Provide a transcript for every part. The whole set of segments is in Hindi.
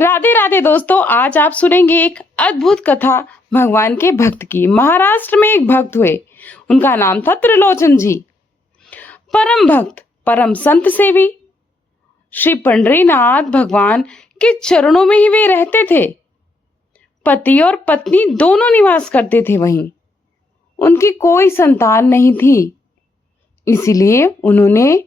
राधे राधे दोस्तों, आज आप सुनेंगे एक अद्भुत कथा भगवान के भक्त की। महाराष्ट्र में एक भक्त हुए, उनका नाम था त्रिलोचन जी। परम भक्त, परम संत सेवी श्री पंडरीनाथ भगवान के चरणों में ही वे रहते थे। पति और पत्नी दोनों निवास करते थे वहीं। उनकी कोई संतान नहीं थी, इसीलिए उन्होंने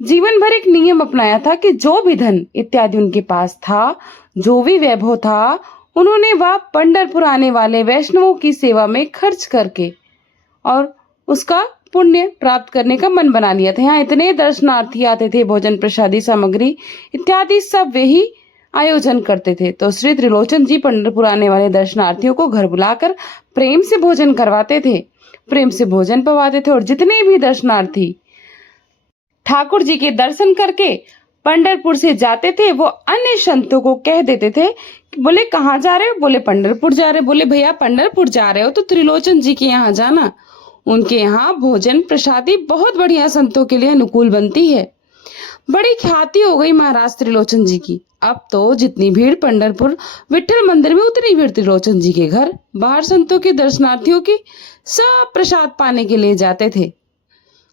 जीवन भर एक नियम अपनाया था कि जो भी धन इत्यादि उनके पास था, जो भी वैभव था, उन्होंने वह पंढरपुर आने वाले वैष्णवों की सेवा में खर्च करके और उसका पुण्य प्राप्त करने का मन बना लिया था। यहाँ इतने दर्शनार्थी आते थे, भोजन प्रसादी सामग्री इत्यादि सब वे ही आयोजन करते थे। तो श्री त्रिलोचन जी पंढरपुर आने वाले दर्शनार्थियों को घर बुलाकर प्रेम से भोजन करवाते थे, प्रेम से भोजन पवाते थे। और जितने भी दर्शनार्थी ठाकुर जी के दर्शन करके पंढरपुर से जाते थे, वो अन्य संतों को कह देते थे कि बोले कहाँ जा रहे हो? बोले पंढरपुर जा रहे। बोले भैया पंढरपुर जा रहे हो तो त्रिलोचन जी के यहाँ जाना, उनके यहाँ भोजन प्रसादी बहुत बढ़िया संतों के लिए अनुकूल बनती है। बड़ी ख्याति हो गई महाराज त्रिलोचन जी की। अब तो जितनी भीड़ पंढरपुर विठल मंदिर में, उतनी भीड़ त्रिलोचन जी के घर बाहर संतों के दर्शनार्थियों की सब प्रसाद पाने के लिए जाते थे।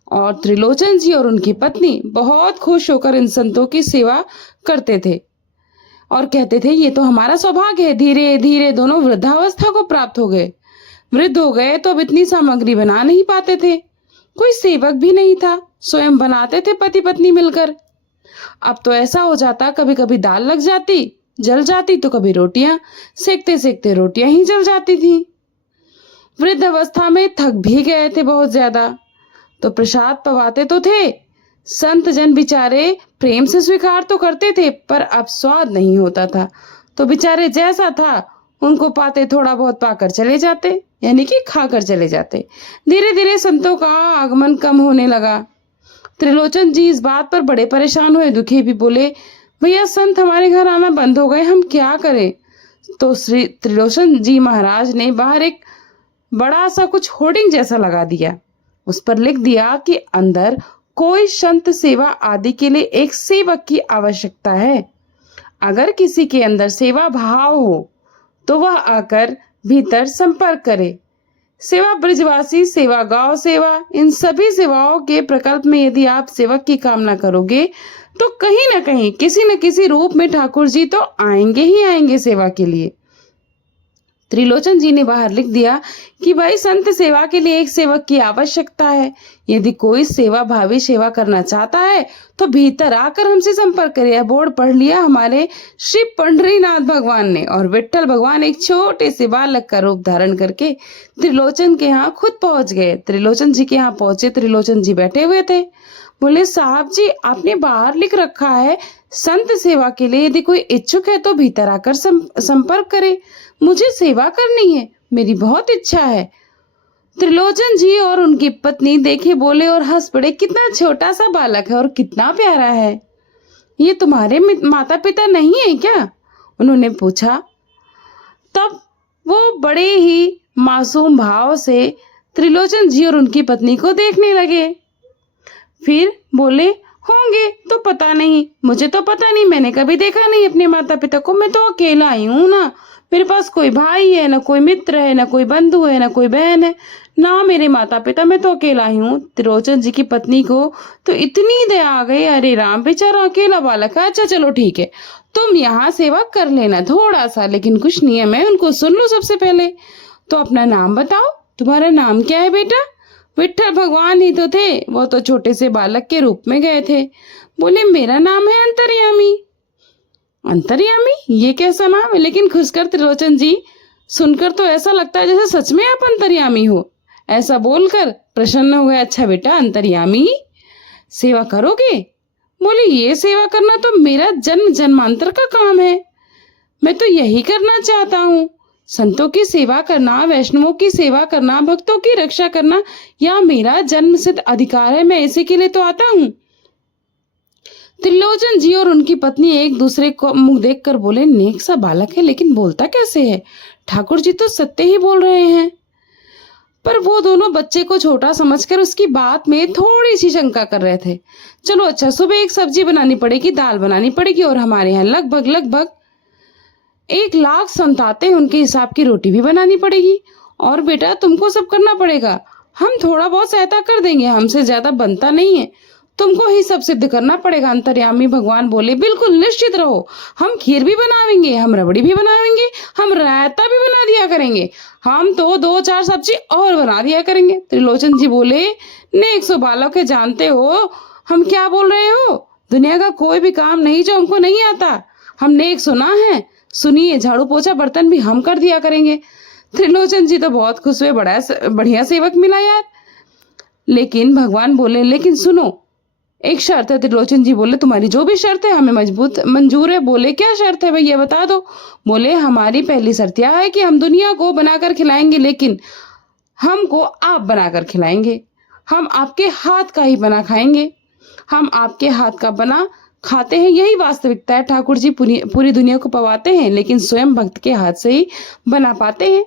और त्रिलोचन जी और उनकी पत्नी बहुत खुश होकर इन संतों की सेवा करते थे और कहते थे ये तो हमारा सौभाग्य है। धीरे धीरे दोनों वृद्धावस्था को प्राप्त हो गए। वृद्ध हो गए तो अब इतनी सामग्री बना नहीं पाते थे, कोई सेवक भी नहीं था, स्वयं बनाते थे पति पत्नी मिलकर। अब तो ऐसा हो जाता, कभी कभी दाल लग जाती, जल जाती, तो कभी रोटियां सेकते सेकते रोटियां ही जल जाती थी। वृद्ध अवस्था में थक भी गए थे बहुत ज्यादा, तो प्रसाद पवाते तो थे, संत जन बेचारे प्रेम से स्वीकार तो करते थे, पर अब स्वाद नहीं होता था। तो बेचारे जैसा था उनको पाते थोड़ा बहुत पाकर चले जाते, यानी कि खाकर चले जाते। धीरे धीरे संतों का आगमन कम होने लगा। त्रिलोचन जी इस बात पर बड़े परेशान हुए, दुखी भी। बोले भैया संत हमारे घर आना बंद हो गए, हम क्या करें? तो श्री त्रिलोचन जी महाराज ने बाहर एक बड़ा सा कुछ होर्डिंग जैसा लगा दिया। उस पर लिख दिया कि अंदर कोई संत सेवा आदि के लिए एक सेवक की आवश्यकता है। अगर किसी के अंदर सेवा भाव हो तो वह आकर भीतर संपर्क करे। सेवा ब्रजवासी सेवा, गांव सेवा, इन सभी सेवाओं के प्रकल्प में यदि आप सेवक की कामना करोगे तो कहीं ना कहीं किसी न किसी रूप में ठाकुर जी तो आएंगे ही आएंगे सेवा के लिए। त्रिलोचन जी ने बाहर लिख दिया कि भाई संत सेवा के लिए एक सेवक की आवश्यकता है। यदि कोई सेवा भावी सेवा करना चाहता है तो भीतर आकर हमसे संपर्क करे। यह बोर्ड पढ़ लिया हमारे श्री पंडरीनाथ भगवान ने, और विठल भगवान एक छोटे से बालक का रूप धारण करके त्रिलोचन के यहाँ खुद पहुंच गए। त्रिलोचन जी के यहाँ पहुंचे, त्रिलोचन जी बैठे हुए थे। बोले साहब जी, आपने बाहर लिख रखा है संत सेवा के लिए यदि कोई इच्छुक है तो भीतर आकर संपर्क करे। मुझे सेवा करनी है, मेरी बहुत इच्छा है। त्रिलोचन जी और उनकी पत्नी देखे, बोले और हंस पड़े, कितना छोटा सा बालक है और कितना प्यारा है। ये तुम्हारे माता पिता नहीं है क्या? उन्होंने पूछा। तब वो बड़े ही मासूम भाव से त्रिलोचन जी और उनकी पत्नी को देखने लगे। फिर बोले होंगे तो पता नहीं, मुझे तो पता नहीं, मैंने कभी देखा नहीं अपने माता पिता को। मैं तो अकेला ही हूँ ना, मेरे पास कोई भाई है, ना कोई मित्र है, ना कोई बंधु है, ना कोई बहन है, ना मेरे माता पिता, मैं तो अकेला ही हूँ। त्रिलोचन जी की पत्नी को तो इतनी दया आ गई, अरे राम बेचारा अकेला बालक है। अच्छा चलो ठीक है, तुम यहाँ सेवा कर लेना थोड़ा सा, लेकिन कुछ नियम है उनको सुन लो। सबसे पहले तो अपना नाम बताओ, तुम्हारा नाम क्या है बेटा? विठल भगवान ही तो थे, वो तो छोटे से बालक के रूप में गए थे। बोले मेरा नाम है अंतर्यामी। अंतर्यामी, ये कैसा नाम है? लेकिन खुशकर त्रिलोचन जी सुनकर तो ऐसा लगता है जैसे सच में आप अंतर्यामी हो। ऐसा बोलकर प्रसन्न हुए। अच्छा बेटा अंतर्यामी, सेवा करोगे? बोले ये सेवा करना तो मेरा जन्म जन्मांतर का काम है, मैं तो यही करना चाहता हूँ। संतों की सेवा करना, वैष्णवों की सेवा करना, भक्तों की रक्षा करना, यह मेरा जन्मसिद्ध अधिकार है, मैं इसी के लिए तो आता हूँ। त्रिलोचन जी और उनकी पत्नी एक दूसरे को मुंह देखकर बोले, नेक सा बालक है लेकिन बोलता कैसे है? ठाकुर जी तो सत्य ही बोल रहे हैं। पर वो दोनों बच्चे को छोटा समझकर उसकी बात में थोड़ी सी शंका कर रहे थे। चलो अच्छा, सुबह एक सब्जी बनानी पड़ेगी, दाल बनानी पड़ेगी, और हमारे यहाँ लगभग 1,00,000 संत आते हैं, उनके हिसाब की रोटी भी बनानी पड़ेगी। और बेटा तुमको सब करना पड़ेगा, हम थोड़ा बहुत सहायता कर देंगे, हमसे ज्यादा बनता नहीं है, तुमको ही सब सिद्ध करना पड़ेगा। अंतर्यामी भगवान बोले बिल्कुल निश्चित रहो, हम खीर भी बनावेंगे, हम रबड़ी भी बनावेंगे, हम रायता भी बना दिया करेंगे, हम तो 2-4 सब्जी और बना दिया करेंगे। त्रिलोचन जी बोले नेक सो बालक है, जानते हो हम क्या बोल रहे हो, दुनिया का कोई भी काम नहीं जो हमको नहीं आता, हमने एक सुना है, सुनिए, झाड़ू पोछा बर्तन भी हम कर दिया करेंगे। त्रिलोचन जी तो बहुत खुश हुए, बड़ा बढ़िया सेवक मिला यार। लेकिन भगवान बोले लेकिन सुनो, एक शर्त है। त्रिलोचन जी बोले तुम्हारी जो भी शर्त है हमें मजबूत मंजूर है। बोले क्या शर्त है भैया बता दो। बोले हमारी पहली शर्त यह है कि हम दुनिया को बनाकर खिलाएंगे, लेकिन हमको आप बनाकर खिलाएंगे, हम आपके हाथ का ही बना खाएंगे, हम आपके हाथ का बना खाते हैं, यही वास्तविकता है। ठाकुर जी पूरी दुनिया को पवाते हैं, लेकिन स्वयं भक्त के हाथ से ही बना पाते हैं।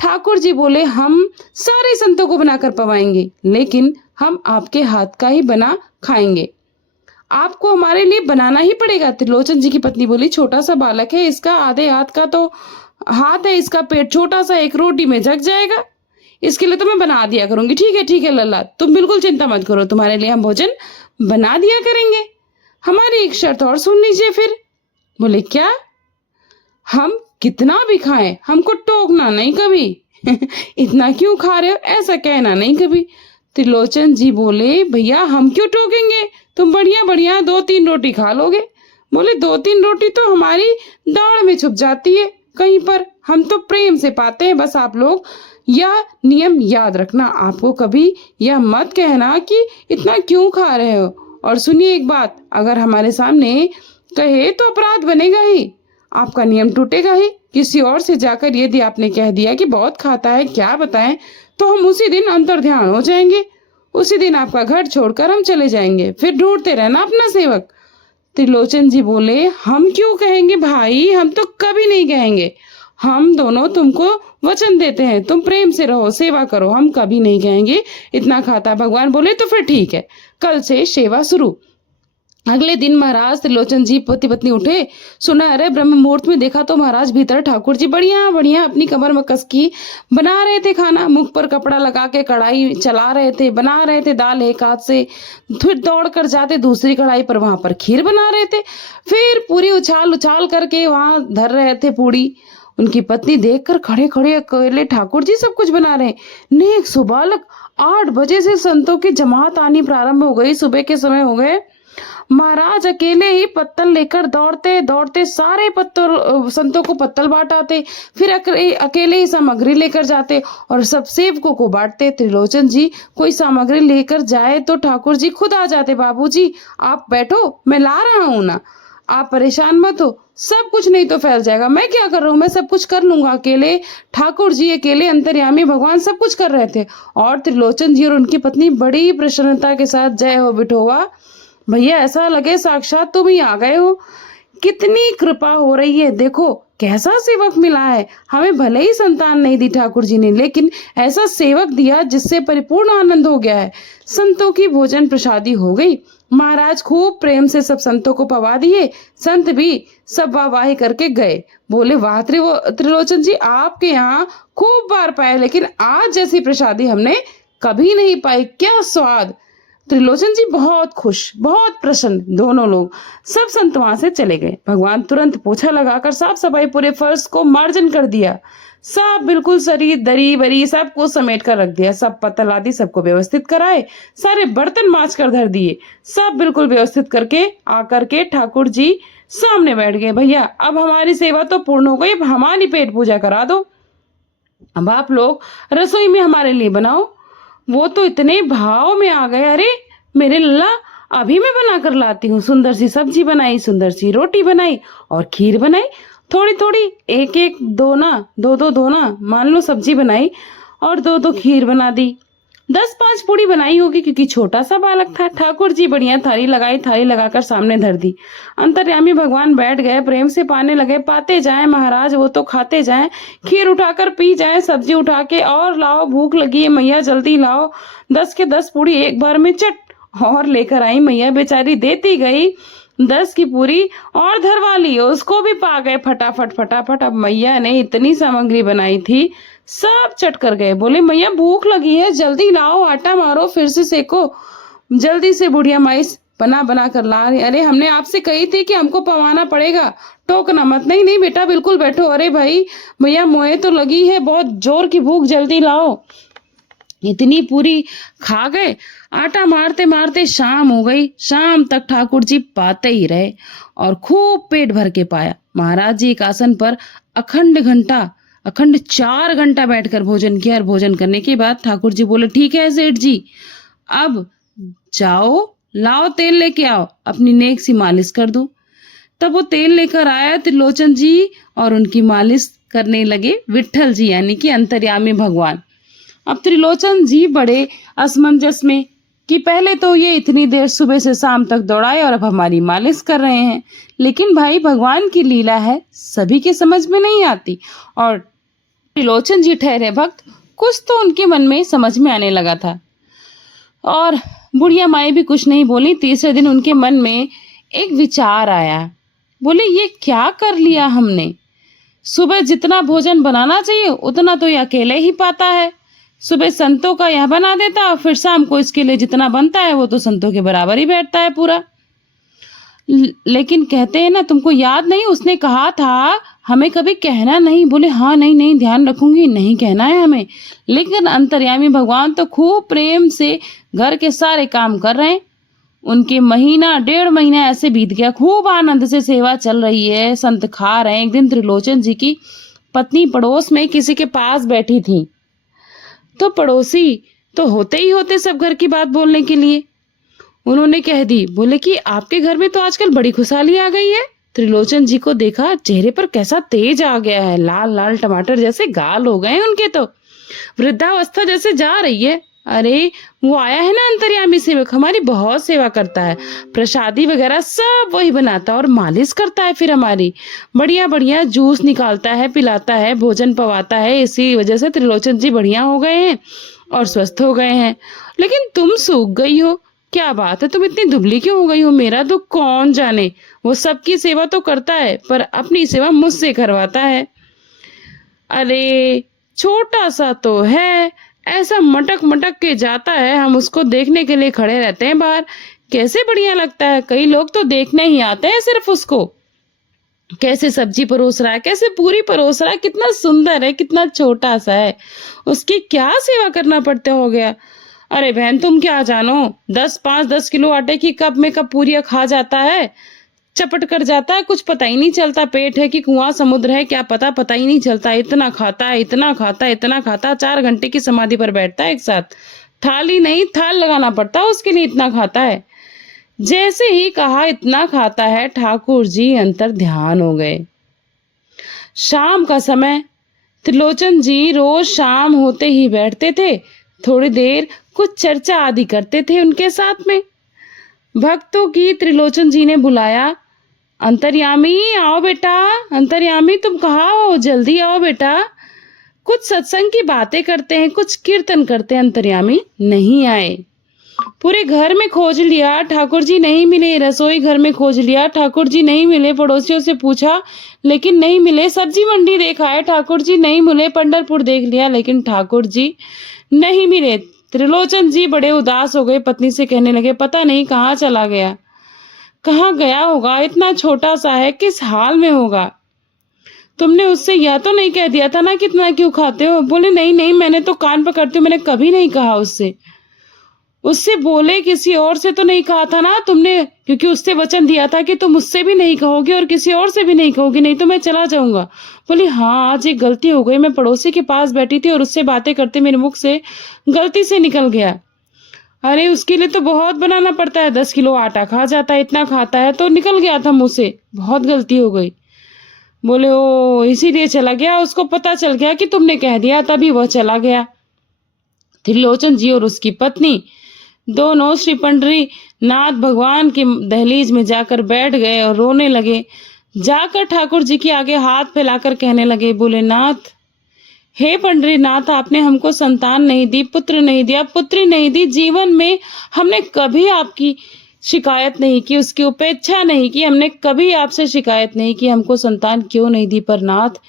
ठाकुर जी बोले हम सारे संतों को बनाकर पवाएंगे, लेकिन हम आपके हाथ का ही बना खाएंगे, आपको हमारे लिए बनाना ही पड़ेगा। त्रिलोचन जी की पत्नी बोली छोटा सा बालक है, इसका आधे हाथ का तो हाथ है, इसका पेट छोटा सा, एक रोटी में जग जाएगा, इसके लिए तो मैं बना दिया करूंगी। ठीक है लल्ला, तुम बिल्कुल चिंता मत करो, तुम्हारे लिए हम भोजन बना दिया करेंगे। हमारी एक शर्त और सुन लीजिए फिर। बोले क्या, हम कितना भी खाएं, हमको टोकना नहीं कभी इतना क्यों खा रहे हो, ऐसा कहना नहीं कभी। त्रिलोचन जी बोले भैया हम क्यों टोकेंगे, तुम बढ़िया बढ़िया 2-3 रोटी खा लोगे। बोले 2-3 रोटी तो हमारी दाढ़ में छुप जाती है कहीं पर, हम तो प्रेम से पाते हैं। बस आप लोग यह नियम याद रखना, आपको कभी यह मत कहना कि इतना क्यों खा रहे हो। और सुनिए एक बात, अगर हमारे सामने कहे तो अपराध बनेगा ही, आपका नियम टूटेगा ही। किसी और से जाकर यदि आपने कह दिया कि बहुत खाता है, क्या बताएं, तो हम उसी दिन अंतर्ध्यान हो जाएंगे, उसी दिन आपका घर छोड़कर हम चले जाएंगे, फिर ढूंढते रहना अपना सेवक। त्रिलोचन जी बोले हम क्यों कहेंगे भाई, हम तो कभी नहीं कहेंगे, हम दोनों तुमको वचन देते हैं, तुम प्रेम से रहो, सेवा करो, हम कभी नहीं कहेंगे इतना खाता। भगवान बोले तो फिर ठीक है, कल से सेवा शुरू। अगले दिन महाराज त्रिलोचन जी पति पत्नी उठे, सुना अरे ब्रह्म मुहूर्त में देखा तो महाराज भीतर ठाकुर जी बढ़िया बढ़िया अपनी कमर में कसकी बना रहे थे खाना, मुख पर कपड़ा लगा के कढ़ाई चला रहे थे, बना रहे थे दाल एक हाथ से, फिर दौड़ कर जाते दूसरी कढ़ाई पर, वहां पर खीर बना रहे थे, फिर पूरी उछाल उछाल करके वहां धर रहे थे पूड़ी। उनकी पत्नी देखकर खड़े खड़े अकेले ठाकुर जी सब कुछ बना रहे। नेक सुबालक 8 बजे से संतों की जमात आनी प्रारंभ हो गई, सुबह के समय हो गए। महाराज अकेले ही पत्तल लेकर दौड़ते दौड़ते सारे पत्तल संतों को पत्तल बांट आते, फिर अकेले ही सामग्री लेकर जाते और सब सेवकों को बांटते। त्रिलोचन जी कोई सामग्री लेकर जाए तो ठाकुर जी खुद आ जाते, बाबूजी आप बैठो मैं ला रहा हूं ना, आप परेशान मत हो, सब कुछ नहीं तो फैल जाएगा, मैं क्या कर रहा हूँ, मैं सब कुछ कर लूंगा अकेले। ठाकुर जी अकेले अंतर्यामी भगवान सब कुछ कर रहे थे, और त्रिलोचन जी और उनकी पत्नी बड़ी प्रसन्नता के साथ जय हो बिठोवा भैया, ऐसा लगे साक्षात तुम ही आ गए हो, कितनी कृपा हो रही है, देखो कैसा सेवक मिला है हमें। भले ही संतान नहीं दी ठाकुर जी ने, लेकिन ऐसा सेवक दिया जिससे परिपूर्ण आनंद हो गया है। संतों की भोजन प्रसादी हो गई, महाराज खूब प्रेम से सब संतों को पवा दिए, संत भी सब वाहवाही करके गए। बोले वाह त्रिलोचन जी, आपके यहाँ खूब बार पाए, लेकिन आज जैसी प्रसादी हमने कभी नहीं पाई, क्या स्वाद। त्रिलोचन जी बहुत खुश, बहुत प्रसन्न, दोनों लोग सब संत वहां से चले गए। भगवान तुरंत पोछा लगाकर साफ सफाई पूरे फर्श को मार्जन कर दिया, सब बिल्कुल सरी दरी बरी सबको समेट कर रख दिया, सब पत्तल आदि सबको व्यवस्थित कराए, सारे बर्तन मांज कर धर दिए, सब बिल्कुल व्यवस्थित करके आकर के ठाकुर जी सामने बैठ गए। भैया अब हमारी सेवा तो पूर्ण हो गई, अब हमारी पेट पूजा करा दो, अब आप लोग रसोई में हमारे लिए बनाओ। वो तो इतने भाव में आ गए, अरे मेरे लल्ला अभी मैं बना कर लाती हूँ। सुंदर सी सब्जी बनाई, सुंदर सी रोटी बनाई और खीर बनाई, थोड़ी थोड़ी एक एक दो दोना मान लो सब्जी बनाई और 2 खीर बना दी। 10-5 पूड़ी बनाई होगी क्योंकि छोटा सा बालक था। ठाकुर जी बढ़िया थाली लगाई, थाली लगाकर सामने धर दी। अंतर्यामी भगवान बैठ गए, प्रेम से पाने लगे, पाते जाए महाराज वो तो खाते जाए, खीर उठाकर पी जाए, सब्जी उठा के और लाओ, भूख लगी है मैया जल्दी लाओ। 10 के 10 पूड़ी एक बार में चट और लेकर आई, मैया बेचारी देती गई। 10 की पूरी और धरवा ली, उसको भी पा गए फटाफट फटाफट। अब मैया ने इतनी सामग्री बनाई थी, सब चट कर गए। बोले मैया भूख लगी है, जल्दी लाओ, आटा मारो, फिर से सेको। जल्दी से बुढ़िया माई बना बना कर ला रही। अरे हमने आपसे कही थी कि हमको पवाना पड़ेगा, टोकना मत। नहीं नहीं बेटा बिल्कुल बैठो। अरे भाई मैया मोए तो लगी है, बहुत जोर की भूख, जल्दी लाओ। इतनी पूरी खा गए। आटा मारते मारते शाम हो गई। शाम तक ठाकुर जी पाते ही रहे और खूब पेट भर के पाया। महाराज जी एक आसन पर अखंड 4 घंटा बैठकर भोजन किया। और भोजन करने के बाद ठाकुर जी बोले ठीक है सेठ जी, अब जाओ लाओ तेल लेके आओ, अपनी नेक सी मालिश कर दूं। तब वो तेल लेकर आया त्रिलोचन जी और उनकी मालिश करने लगे विट्ठल जी, यानी कि अंतर्यामी भगवान। अब त्रिलोचन जी बड़े असमंजस में कि पहले तो ये इतनी देर सुबह से शाम तक दौड़ाए और अब हमारी मालिश कर रहे हैं। लेकिन भाई भगवान की लीला है, सभी के समझ में नहीं आती। और त्रिलोचन जी ठहरे भक्त, कुछ तो उनके मन में समझ में आने लगा था। और बुढ़िया माई भी कुछ नहीं बोली। तीसरे दिन उनके मन में एक विचार आया। बोले ये क्या कर लिया हमने, सुबह जितना भोजन बनाना चाहिए उतना तो ये अकेले ही पाता है। सुबह संतों का यह बना देता और फिर शाम को इसके लिए जितना बनता है वो तो संतों के बराबर ही बैठता है पूरा। लेकिन कहते हैं ना, तुमको याद नहीं उसने कहा था हमें कभी कहना नहीं। बोले हाँ नहीं नहीं ध्यान रखूंगी, नहीं कहना है हमें। लेकिन अंतर्यामी भगवान तो खूब प्रेम से घर के सारे काम कर रहे हैं। उनके महीना 1.5 महीना ऐसे बीत गया, खूब आनंद से सेवा चल रही है, संत खा रहे हैं। एक दिन त्रिलोचन जी की पत्नी पड़ोस में किसी के पास बैठी थी, तो पड़ोसी तो होते ही होते सब घर की बात बोलने के लिए। उन्होंने कह दी, बोले कि आपके घर में तो आजकल बड़ी खुशहाली आ गई है। त्रिलोचन जी को देखा, चेहरे पर कैसा तेज आ गया है, लाल लाल टमाटर जैसे गाल हो गए उनके, तो वृद्धावस्था जैसे जा रही है। अरे वो आया है ना अंतर्यामी सेवक, हमारी बहुत सेवा करता है, प्रसादी वगैरह सब वही बनाता है और मालिश करता है, फिर हमारी बढ़िया बढ़िया जूस निकालता है, पिलाता है, भोजन पवाता है। इसी वजह से त्रिलोचन जी बढ़िया हो गए हैं और स्वस्थ हो गए हैं। लेकिन तुम सूख गई हो, क्या बात है, तुम इतनी दुबली क्यों हो गई हो? मेरा दुख कौन जाने। वो सबकी सेवा तो करता है पर अपनी सेवा मुझसे करवाता है। अरे छोटा सा तो है, ऐसा मटक मटक के जाता है, हम उसको देखने के लिए खड़े रहते हैं बाहर, कैसे बढ़िया लगता है। कई लोग तो देखने ही आते हैं सिर्फ उसको, कैसे सब्जी परोस रहा है, कैसे पूरी परोस रहा है, कितना सुंदर है, कितना छोटा सा है, उसकी क्या सेवा करना पड़ता हो गया। अरे बहन तुम क्या जानो, 10 किलो आटे की कप में कब पूरियां खा जाता है, चपट कर जाता है, कुछ पता ही नहीं चलता। पेट है कि कुआं समुद्र है क्या पता ही नहीं चलता। इतना खाता है, इतना खाता है, इतना खाता है। 4 घंटे की समाधि पर बैठता है एक साथ, थाली नहीं थाल लगाना पड़ता है उसके लिए, इतना खाता है। जैसे ही कहा इतना खाता है, ठाकुर जी अंतर ध्यान हो गए। शाम का समय, त्रिलोचन जी रोज शाम होते ही बैठते थे, थोड़ी देर कुछ चर्चा आदि करते थे उनके साथ में। भक्तों की त्रिलोचन जी ने बुलाया, अंतर्यामी आओ बेटा, अंतर्यामी तुम कहाँ हो, जल्दी आओ बेटा, कुछ सत्संग की बातें करते हैं, कुछ कीर्तन करते हैं। अंतर्यामी नहीं आए। पूरे घर में खोज लिया, ठाकुर जी नहीं मिले। रसोई घर में खोज लिया, ठाकुर जी नहीं मिले। पड़ोसियों से पूछा लेकिन नहीं मिले। सब्जी मंडी देखा है, ठाकुर जी नहीं मिले। पंढरपुर देख लिया लेकिन ठाकुर जी नहीं मिले। त्रिलोचन जी बड़े उदास हो गए, पत्नी से कहने लगे पता नहीं कहाँ चला गया, कहाँ गया होगा, इतना छोटा सा है, किस हाल में होगा। तुमने उससे यह तो नहीं कह दिया था ना कि इतना क्यों खाते हो? बोले नहीं नहीं मैंने तो कान पकड़ती हूँ, मैंने कभी नहीं कहा उससे। उससे बोले किसी और से तो नहीं कहा था ना तुमने, क्योंकि उससे वचन दिया था कि तुम उससे भी नहीं कहोगे और किसी और से भी नहीं कहोगे, नहीं तो मैं चला जाऊंगा। बोली हाँ आज एक गलती हो गई, मैं पड़ोसी के पास बैठी थी और उससे बातें करते मेरे मुख से गलती से निकल गया। अरे उसके लिए तो बहुत बनाना पड़ता है, 10 किलो आटा खा जाता है, इतना खाता है, तो निकल गया था मुँह से, बहुत गलती हो गई। बोले ओ इसीलिए चला गया, उसको पता चल गया कि तुमने कह दिया, तभी वह चला गया। त्रिलोचन जी और उसकी पत्नी दोनों श्री पंडरी नाथ भगवान के दहलीज में जाकर बैठ गए और रोने लगे। जाकर ठाकुर जी के आगे हाथ फैलाकर कहने लगे, बोले नाथ, हे पंडरी नाथ, आपने हमको संतान नहीं दी, पुत्र नहीं दिया, पुत्री नहीं दी, जीवन में हमने कभी आपकी शिकायत नहीं की, उसकी उपेक्षा नहीं की, हमने कभी आपसे शिकायत नहीं की हमको संतान क्यों नहीं दी, पर नाथ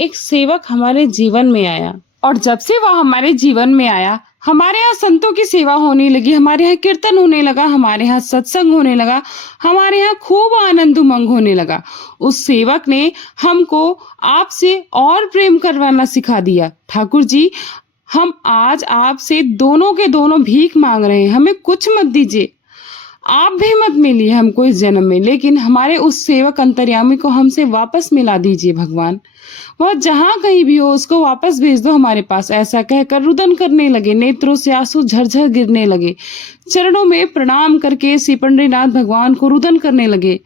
एक सेवक हमारे जीवन में आया और जब से वह हमारे जीवन में आया, हमारे यहाँ संतों की सेवा होने लगी, हमारे यहाँ कीर्तन होने लगा, हमारे यहाँ सत्संग होने लगा, हमारे यहाँ खूब आनंद उमंग होने लगा। उस सेवक ने हमको आपसे और प्रेम करवाना सिखा दिया। ठाकुर जी, हम आज आपसे दोनों के दोनों भीख मांग रहे हैं, हमें कुछ मत दीजिए, आप भी मत मिलिए हमको इस जन्म में, लेकिन हमारे उस सेवक अंतर्यामी को हमसे वापस मिला दीजिए भगवान। वह जहां कहीं भी हो उसको वापस भेज दो हमारे पास। ऐसा कहकर रुदन करने लगे, नेत्रों से आंसू झरझर गिरने लगे, चरणों में प्रणाम करके श्री पंडरीनाथ भगवान को रुदन करने लगे।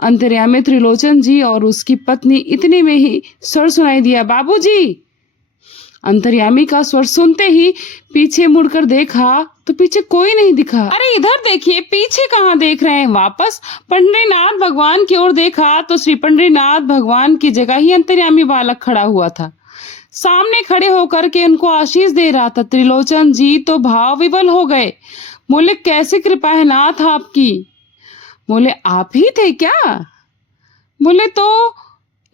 अंतर्यामी त्रिलोचन जी और उसकी पत्नी इतने में ही स्वर सुनाई दिया, बाबूजी। अंतर्यामी का स्वर सुनते ही पीछे मुड़कर देखा तो पीछे कोई नहीं दिखा। अरे इधर देखिए, पीछे कहाँ देख रहे हैं? वापस पंडरीनाथ भगवान की ओर देखा तो श्री पंडरीनाथ भगवान की जगह ही अंतर्यामी बालक खड़ा हुआ था, सामने खड़े होकर के उनको आशीष दे रहा था। त्रिलोचन जी तो भाव विवल हो गए, बोले कैसे कृपा है नाथ आपकी। बोले आप ही थे क्या? बोले तो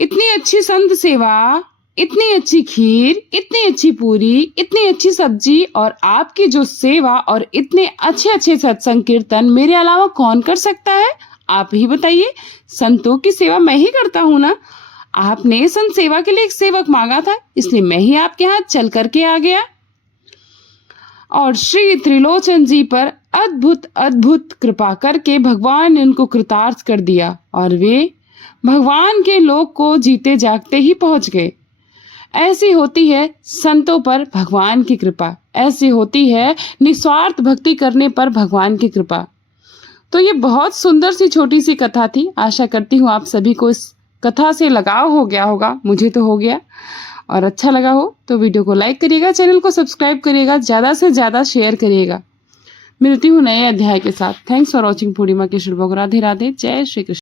इतनी अच्छी संत सेवा, इतनी अच्छी खीर, इतनी अच्छी पूरी, इतनी अच्छी सब्जी और आपकी जो सेवा और इतने अच्छे अच्छे सत्संग कीर्तन मेरे अलावा कौन कर सकता है? आप ही बताइए। संतों की सेवा मैं ही करता हूँ ना। आपने संत सेवा के लिए एक सेवक मांगा था, इसलिए मैं ही आपके यहाँ चल करके आ गया। और श्री त्रिलोचन जी पर अद्भुत अद्भुत कृपा करके भगवान ने उनको कृतार्थ कर दिया और वे भगवान के लोक को जीते जागते ही पहुंच गए। ऐसी होती है संतों पर भगवान की कृपा, ऐसी होती है निस्वार्थ भक्ति करने पर भगवान की कृपा। तो ये बहुत सुंदर सी छोटी सी कथा थी। आशा करती हूँ आप सभी को इस कथा से लगाव हो गया होगा, मुझे तो हो गया। और अच्छा लगा हो तो वीडियो को लाइक करिएगा, चैनल को सब्सक्राइब करिएगा, ज़्यादा से ज़्यादा शेयर करिएगा। मिलती हूँ नए अध्याय के साथ। Thanks for watching. पूर्णिमा के शुभ। राधे राधे। जय श्री कृष्ण।